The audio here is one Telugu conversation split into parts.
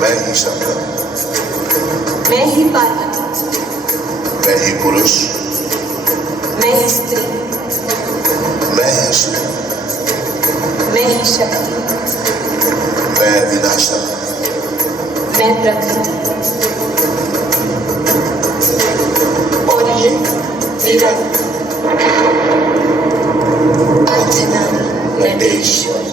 मैं ही शंकर, मैं ही पार्वती, मैं ही पुरुष, मैं ही स्त्री, मैं ही शिव, मैं ही शक्ति, मैं विनाशक, मैं प्रकृति और ये मेरा अर्धनारी नटेश्वर।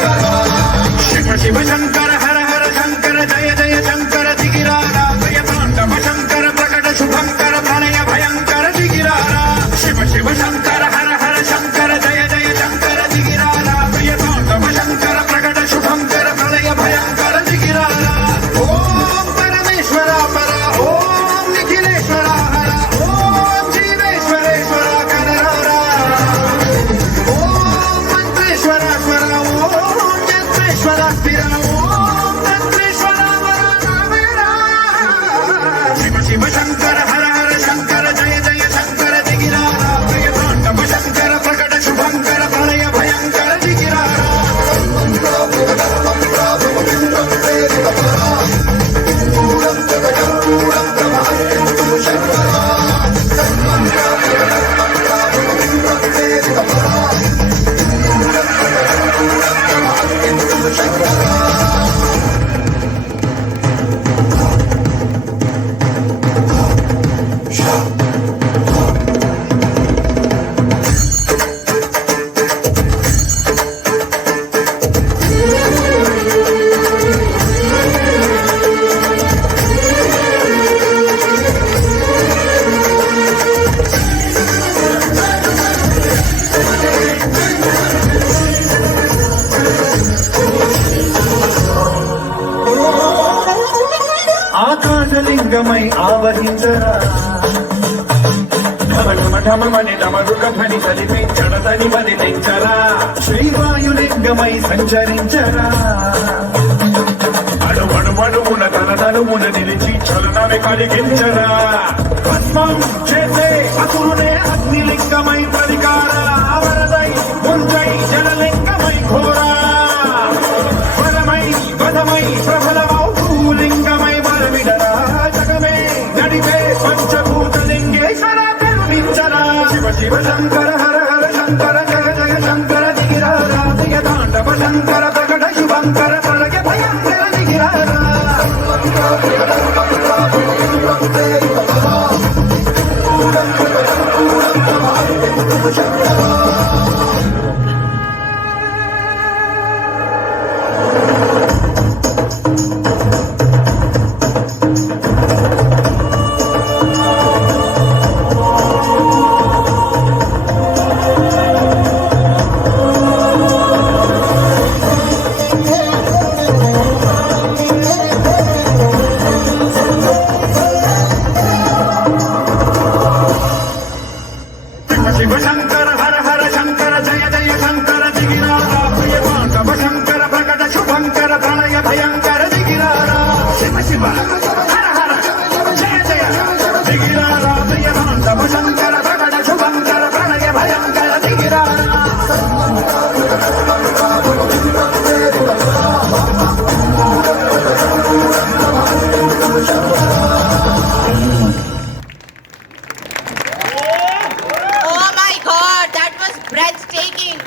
शिव शिव शंकर हर हर शंकर जय जय शंकर दिगिरारा तांडव शंकर प्रकट शुभंकर प्रलय भयंकर दिगिरारा शिव शिव शंकर हर हर शंकर जय जय शंकर दिगिरारा तांडव शंकर प्रकट शुभंकर प्रलय भयंकर दिगिरारा ओम परमेश्वरा परा ओम निखिलेश्वरा हरा ओम जीवेश्वरेश्वरा कररा ओम मंत्रेश्वरा स्वरा ओम यंत्रेश्वरा स्थिरा ओम तंत्रेश्वरा वरदामेरा शिव शिव शंकर हर हर शंकर जय जय शंकर दिगिरारा तांडव शंकर प्रकट शुभंकर प्रलय भयंकर दिगिरारा ఆకాశలింగమై ఆవహించరా ఢమఢమఢమని డమరుకమని కలిపి జడదని వదిలించరా శ్రీవాయులింగమై సంచరించరా అణువణువున తన తనువున నిలిచి చలనమే కలిగించరా భస్మం చేసే అసురునే అగ్నిలింగమై పరికార వరదై ముంజై జలలింగమై ఘోరా వరమై వదమై ప్రబలమౌ భూలింగమై వరవిడరా జగమే నడిపే పంచభూతలింగేశ్వర కరుణించరా శివ శివ శంకర హర హర శంకర జయ జయ శంకర దిగిరారా తాండవ శంకర ప్రకట శుభంకర ప్రళయ భయంకర దిగిరారా శివ శంకర హర హర శంకర జయ జయ శంకర దిగిరారా ప్రియ పాండవ శంకర ప్రకట శుభంకర ప్రణయ భయంకర దిగిరారా శివ శివ హర హర జయ జయ దిగిరారా ప్రియ పాండవ శంకర ప్రకట శుభంకర ప్రణయ భయంకర దిగిరారా Oh my God, that was breathtaking.